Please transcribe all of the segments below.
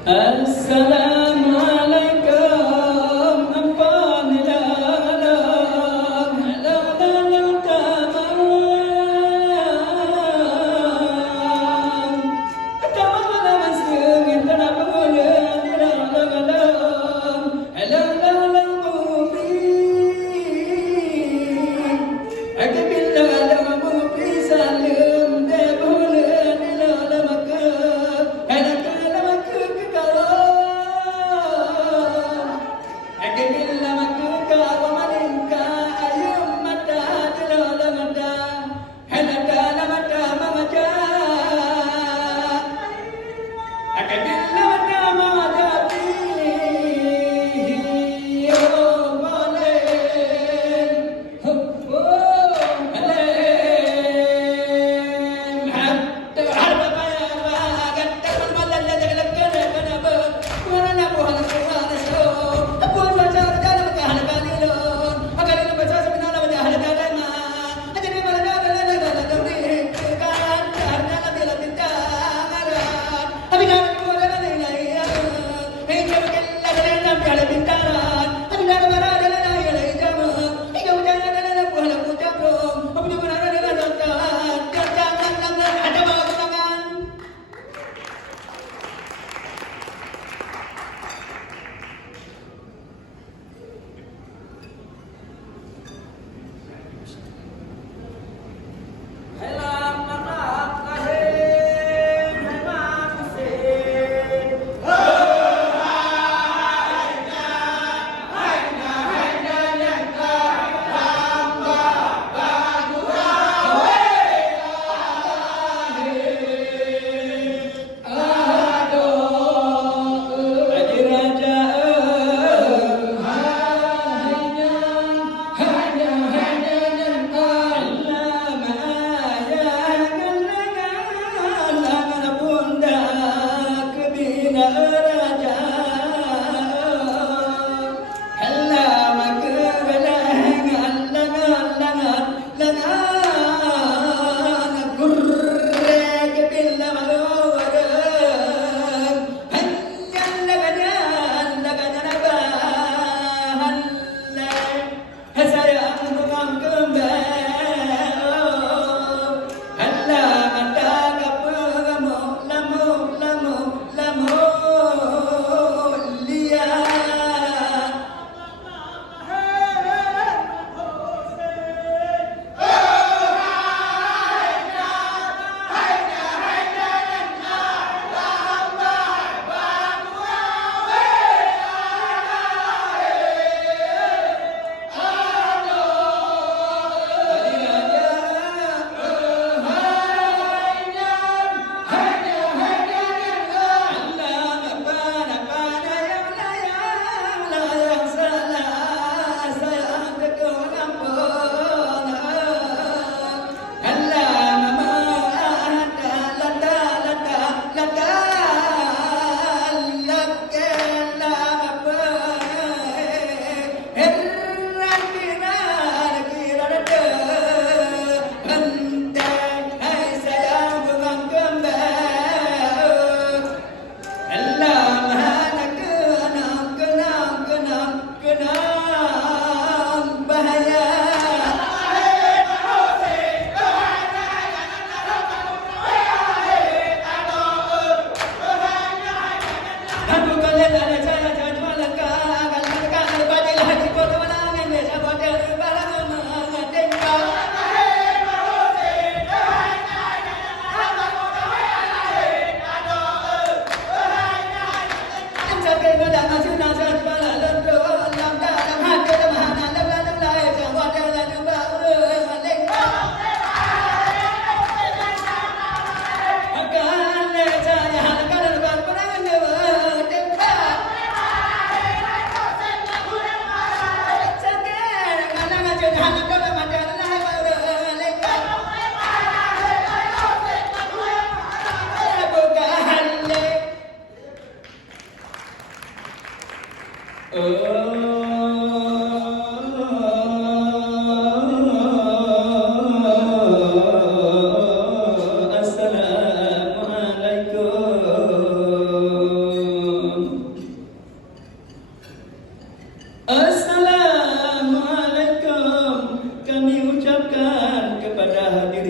Assalamualaikum apa nilalam lalam tamalam tamalam sengin tanah pengonya nilalam lalam mubi akbil lalam mubi salam debul nilalam ke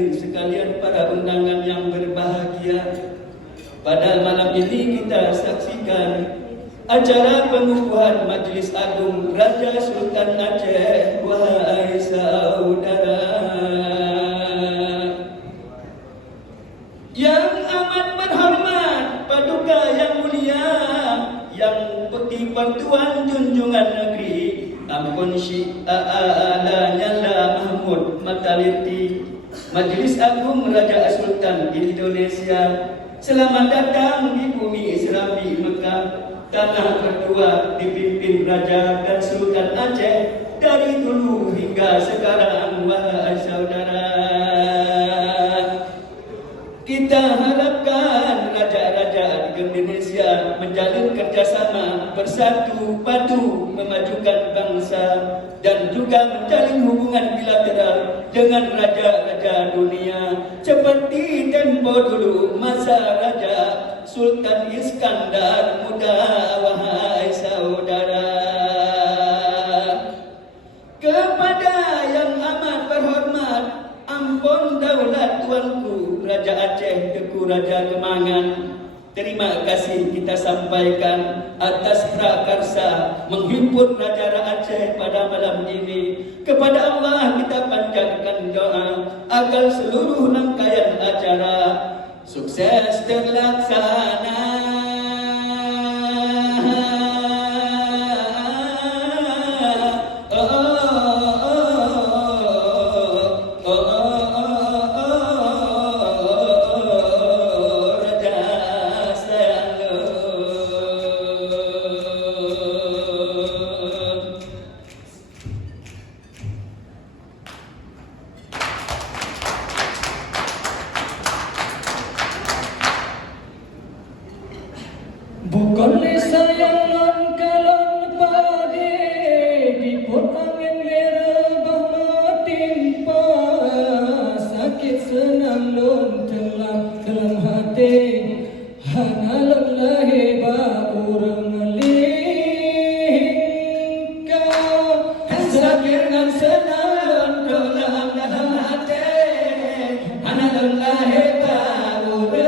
hadirin sekalian para undangan yang berbahagia. Pada malam ini kita saksikan acara pengukuhan Majlis Agung Raja Sultan Aceh. Wahai saudara yang amat berhormat, paduka yang mulia, yang peti Pertuan Junjungan Negeri Ampun Syekh Lanyala Mahmud Mataliti, Majlis Agung Raja Sultan Indonesia. Selamat datang di bumi Serambi Mekah, tanah kedua dipimpin Raja dan Sultan Aceh dari dulu hingga sekarang. Wahai saudara, kita harapkan raja-raja di Indonesia menjalin kerjasama, bersatu padu memajukan bangsa dan juga menjalin hubungan bilateral dengan raja-raja dunia seperti tempo dulu masa Raja Sultan Iskandar Muda. Wahai saudara, kepada yang amat berhormat Ampun Daulat Tuanku Raja Aceh Teku Raja Kemangan, terima kasih kita sampaikan atas prakarsa menghimpun Raja Aceh pada malam ini. Kepada Allah kita panjatkan doa agar seluruh rangkaian acara sukses terlaksana. Bukan sayang non kalon pade di pot angin lerabah matimpa, sakit senang lon telah dalam hati, hana lelah ba urang lingka, sakit dan senang lon dalam hati, hana lelah ba urang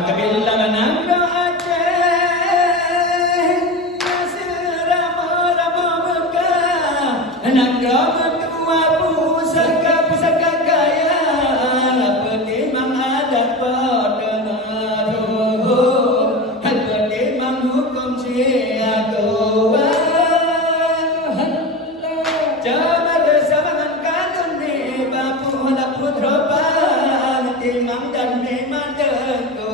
Kebilangan Angga Aceh serama-rama Mekah, Angga mentua pusaka kaya, petimang adat pada naruh, petimang hukum siagoa. Coba bersama kanun ni bapu hala putra pan, timang dan memang dengku.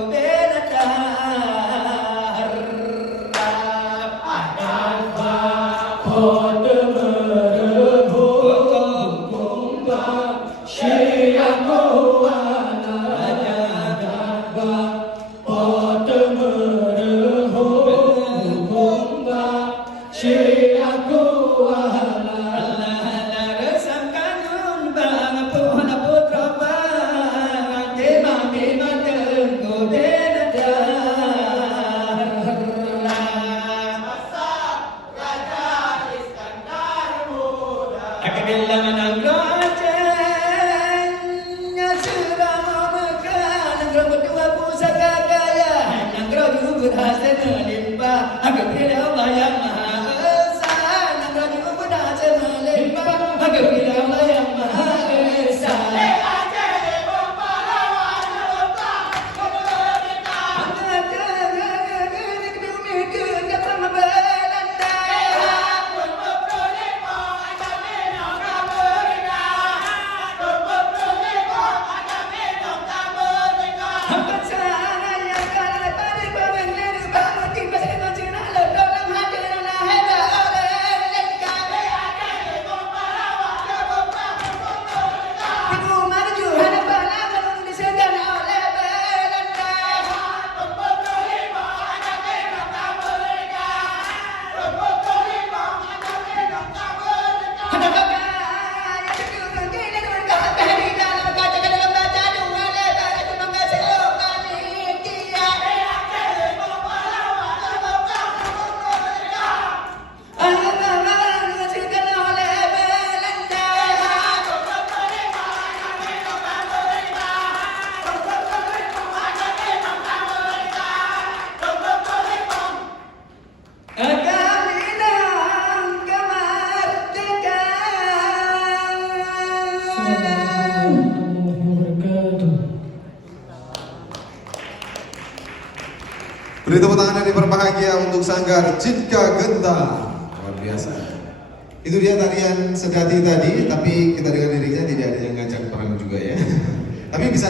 Kebilangan Angga Aceh serama Mekah, Angga mentua pusaka kaya, Angga juga berhasil melimpah. Kepada Allah yang Maha Esa, Angga juga berhasil melimpah. Kepada Allah yang Maha Esa. Hampa saya kalau pada bawen leru bangun tiba saya macam nak lepas Beri tepuk tangan yang berbahagia untuk Sanggar Cipka Genta. Luar biasa. Itu dia tarian sejati tadi, tapi kita dengar liriknya tidak ada yang ngajak perang juga ya. Tapi bisa